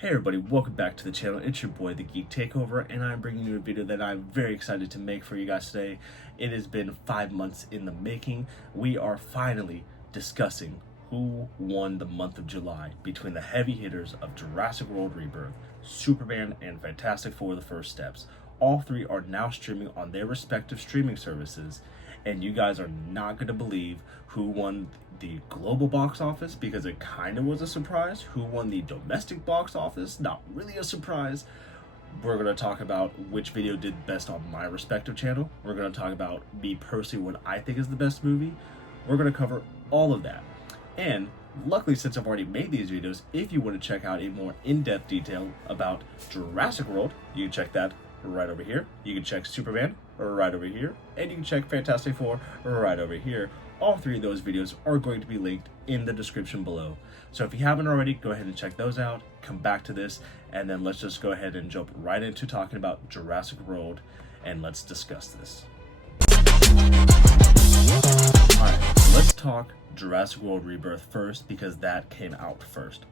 Hey everybody, welcome back to the channel. It's your boy, The Geek Takeover, and I'm bringing you a video that I'm very excited to make for you guys today. It has been 5 months in the making. We are finally discussing who won the month of July between the heavy hitters of Jurassic World Rebirth, Superman, and Fantastic Four: The First Steps. All three are now streaming on their respective streaming services, and you guys are not going to believe who won the global box office, because it kind of was a surprise. Who won the domestic box office? Not really a surprise. We're going to talk about which video did best on my respective channel. We're going to talk about me personally, what I think is the best movie. We're going to cover all of that. And luckily, since I've already made these videos, if you want to check out a more in-depth detail about Jurassic World, you can check that right over here. You can check Superman right over here, and you can check Fantastic Four right over here. All three of those videos are going to be linked in the description below. So if you haven't already, go ahead and check those out, come back to this, and then let's just go ahead and jump right into talking about Jurassic World, and let's discuss this. Alright, let's talk Jurassic World Rebirth first, because that came out first.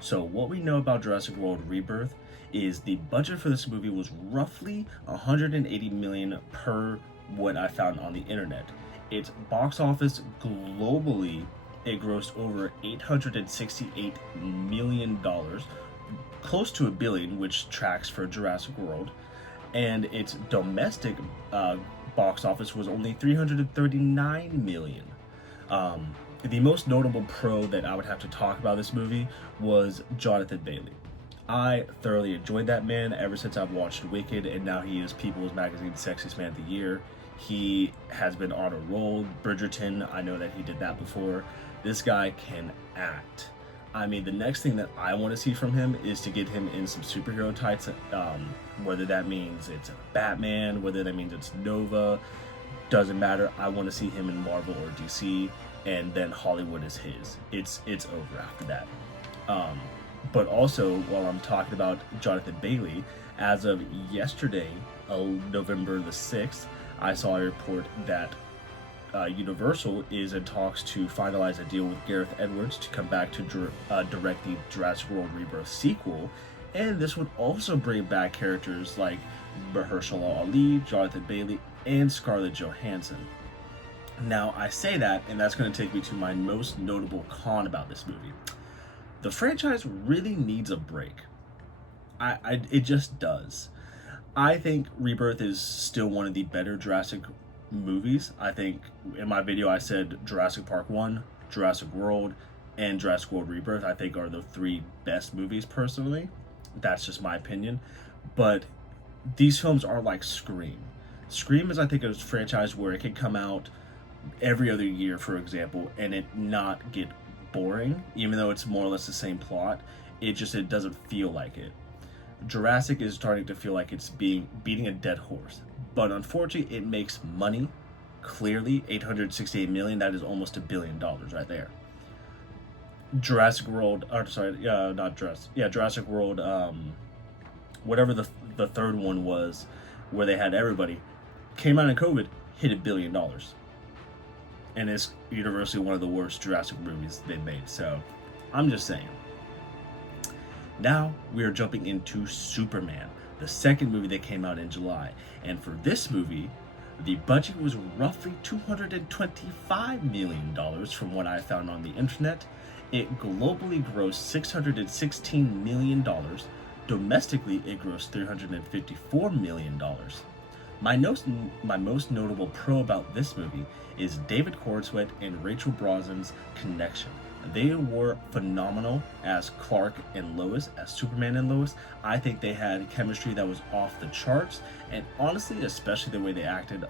So what we know about Jurassic World Rebirth is the budget for this movie was roughly $180 million per what I found on the internet. Its box office globally, it grossed over $868 million, close to $1 billion, which tracks for Jurassic World, and its domestic box office was only $339 million. The most notable pro that I would have to talk about this movie was Jonathan Bailey. I thoroughly enjoyed that man ever since I've watched Wicked, and now he is People's Magazine's Sexiest Man of the Year. He has been on a roll. Bridgerton, I know that he did that before. This guy can act. I mean, the next thing that I want to see from him is to get him in some superhero tights, whether that means it's Batman, whether that means it's Nova, doesn't matter. I want to see him in Marvel or DC, and then Hollywood is his. It's over after that. But also, while I'm talking about Jonathan Bailey, as of yesterday, November the 6th, I saw a report that Universal is in talks to finalize a deal with Gareth Edwards to come back to direct the Jurassic World Rebirth sequel, and this would also bring back characters like Mahershala Ali, Jonathan Bailey, and Scarlett Johansson. Now, I say that, and that's going to take me to my most notable con about this movie. The franchise really needs a break. It just does. I think Rebirth is still one of the better Jurassic movies. I think in my video I said Jurassic Park 1, Jurassic World, and Jurassic World Rebirth I think are the three best movies personally. That's just my opinion. But these films are like Scream. Scream is, I think, a franchise where it can come out every other year, for example, and it not get boring, even though it's more or less the same plot. It doesn't feel like it. Jurassic is starting to feel like it's beating a dead horse, but unfortunately it makes money. Clearly, $868 million, that is almost $1 billion right there. Jurassic World, Jurassic World, whatever the third one was, where they had everybody, came out in COVID, hit $1 billion. And it's universally one of the worst Jurassic movies they've made. So, I'm just saying. Now, we are jumping into Superman, the second movie that came out in July. And for this movie, the budget was roughly $225 million from what I found on the internet. It globally grossed $616 million. Domestically, it grossed $354 million. My most notable pro about this movie is David Corenswet and Rachel Brosnan's connection. They were phenomenal as Clark and Lois, as Superman and Lois. I think they had chemistry that was off the charts, and honestly, especially the way they acted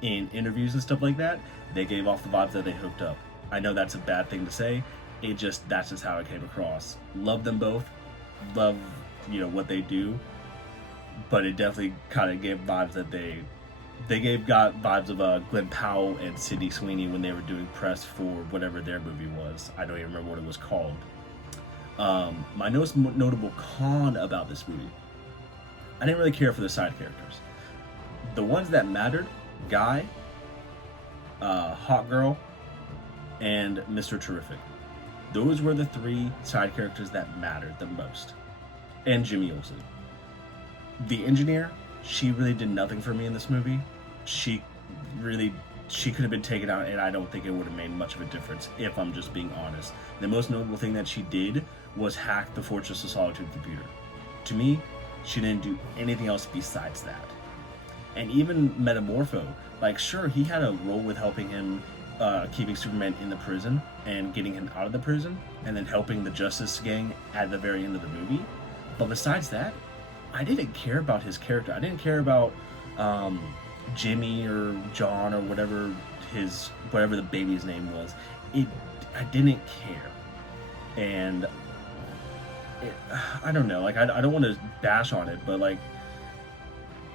in interviews and stuff like that, they gave off the vibes that they hooked up. I know that's a bad thing to say. That's just how it came across. Love them both. Love, what they do. But it definitely kind of gave vibes that got vibes of Glenn Powell and Sydney Sweeney when they were doing press for whatever their movie was. I don't even remember what it was called. My most notable con about this movie, I didn't really care for the side characters. The ones that mattered, Guy, Hot Girl, and Mr. Terrific. Those were the three side characters that mattered the most. And Jimmy Olsen. The engineer, she really did nothing for me in this movie. She could have been taken out, and I don't think it would have made much of a difference, if I'm just being honest. The most notable thing that she did was hack the Fortress of Solitude computer. To me, she didn't do anything else besides that. And even Metamorpho, like, sure, he had a role with helping him, keeping Superman in the prison and getting him out of the prison, and then helping the Justice Gang at the very end of the movie. But besides that, I didn't care about his character. I didn't care about Jimmy or John or whatever the baby's name was. I didn't care. And I don't know, like, I don't want to bash on it, but like,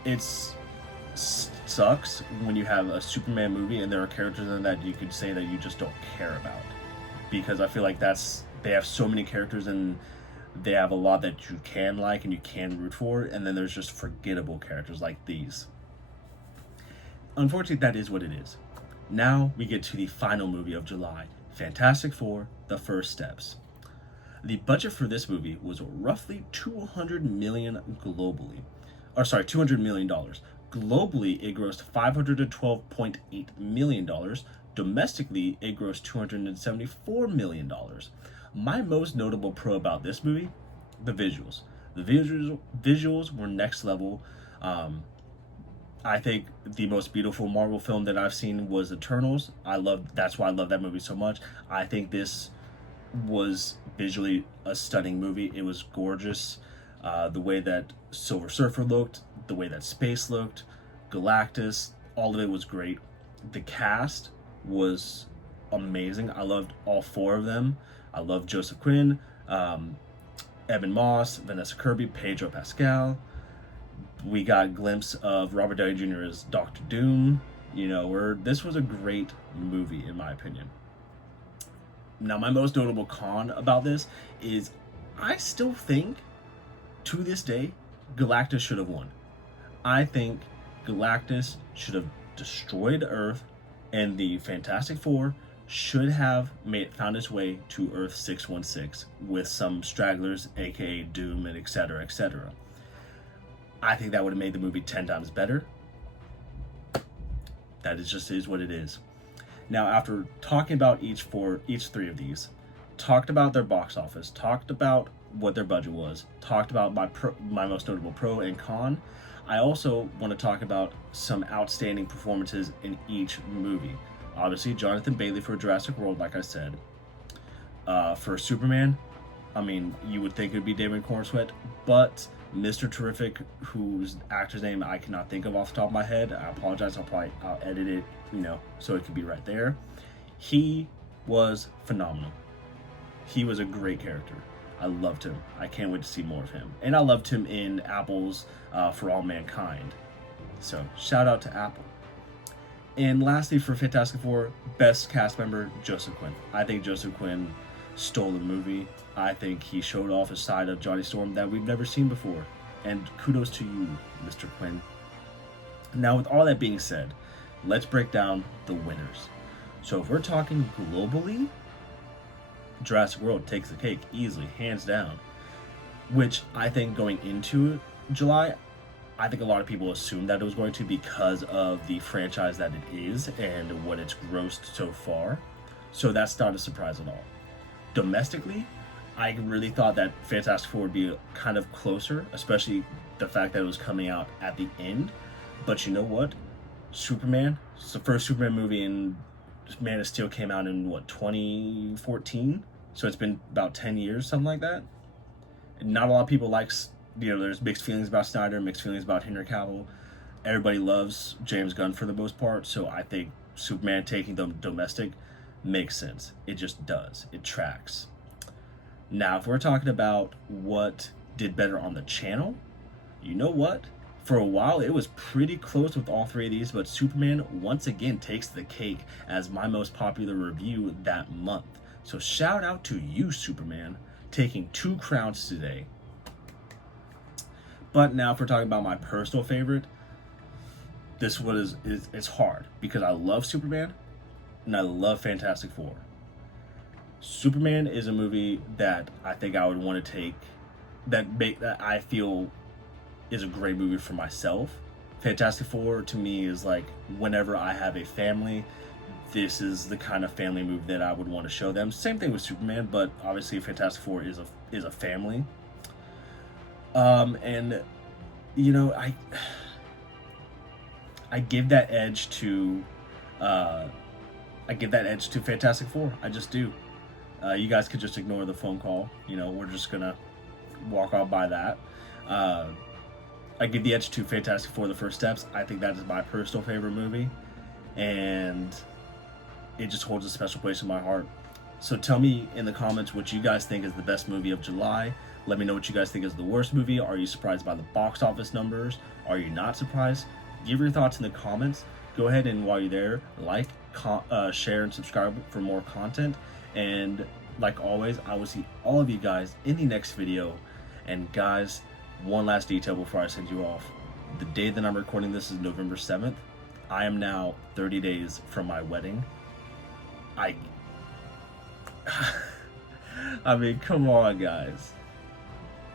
it's sucks when you have a Superman movie and there are characters in that you could say that you just don't care about, because I feel like they have so many characters and they have a lot that you can like and you can root for, and then there's just forgettable characters like these. Unfortunately, that is what it is. Now we get to the final movie of July, Fantastic Four: The First Steps. The budget for this movie was roughly $200 million globally. $200 million. Globally, it grossed $512.8 million. Domestically, it grossed $274 million. My most notable pro about this movie, the visuals. The visuals were next level. I think the most beautiful Marvel film that I've seen was Eternals. That's why I love that movie so much. I think this was visually a stunning movie. It was gorgeous. The way that Silver Surfer looked, the way that space looked, Galactus, all of it was great. The cast was amazing. I loved all four of them. I loved Joseph Quinn, Evan Moss, Vanessa Kirby, Pedro Pascal. We got a glimpse of Robert Downey Jr. as Doctor Doom. This was a great movie, in my opinion. Now, my most notable con about this is I still think, to this day, Galactus should have won. I think Galactus should have destroyed Earth, and the Fantastic Four should have found its way to Earth 616 with some stragglers, aka Doom, and etc., etc. I think that would have made the movie 10 times better. That is what it is. Now, after talking about each three of these, talked about their box office, talked about what their budget was, talked about my most notable pro and con, I also want to talk about some outstanding performances in each movie. Obviously, Jonathan Bailey for Jurassic World, like I said. For Superman, I mean, you would think it would be David Cornsweet, but Mr. Terrific, whose actor's name I cannot think of off the top of my head, I apologize, I'll edit it, so it could be right there. He was phenomenal. He was a great character. I loved him. I can't wait to see more of him. And I loved him in Apple's For All Mankind. So, shout out to Apple. And lastly, for Fantastic Four, best cast member, Joseph Quinn. I think Joseph Quinn stole the movie. I think he showed off a side of Johnny Storm that we've never seen before. And kudos to you, Mr. Quinn. Now, with all that being said, let's break down the winners. So if we're talking globally, Jurassic World takes the cake easily, hands down. Which I think going into July, I think a lot of people assumed that it was going to because of the franchise that it is and what it's grossed so far. So that's not a surprise at all. Domestically, I really thought that Fantastic Four would be kind of closer, especially the fact that it was coming out at the end. But you know what? Superman, it's the first Superman movie, and Man of Steel came out in, 2014? So it's been about 10 years, something like that. And not a lot of people there's mixed feelings about Snyder, mixed feelings about Henry Cavill. Everybody loves James Gunn for the most part, so I think Superman taking the domestic makes sense. It just does. It tracks. Now, if we're talking about what did better on the channel, you know what? For a while, it was pretty close with all three of these, but Superman once again takes the cake as my most popular review that month. So shout out to you, Superman, taking 2 crowns today. But now, if we're talking about my personal favorite, this one it's hard because I love Superman and I love Fantastic Four. Superman is a movie that I think I would want to take, that I feel is a great movie for myself. Fantastic Four to me is like, whenever I have a family, this is the kind of family movie that I would want to show them. Same thing with Superman, but obviously Fantastic Four is a family. And you know, I give that edge to Fantastic Four. I just do. You guys could just ignore the phone call. You know, we're just gonna walk off by that. I give the edge to Fantastic Four: The First Steps. I think that is my personal favorite movie, and it just holds a special place in my heart. So tell me in the comments what you guys think is the best movie of July. Let me know what you guys think is the worst movie. Are you surprised by the box office numbers? Are you not surprised? Give your thoughts in the comments. Go ahead and while you're there, like, share, and subscribe for more content. And like always, I will see all of you guys in the next video. And guys, one last detail before I send you off. The day that I'm recording this is November 7th. I am now 30 days from my wedding. I mean, come on, guys.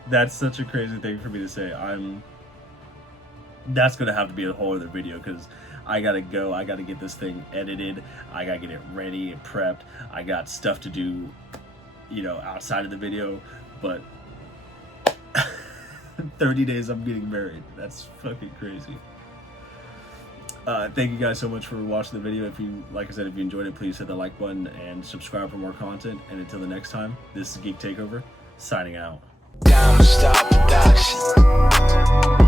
That's such a crazy thing for me to say. That's gonna have to be a whole other video, because I gotta go. I gotta get this thing edited. I gotta get it ready and prepped. I got stuff to do, you know, outside of the video. But 30 days I'm getting married. That's fucking crazy. Thank you guys so much for watching the video. If you, like I said, if you enjoyed it, please hit the like button and subscribe for more content. And until the next time, this is Geek Takeover, signing out. Down to stop production.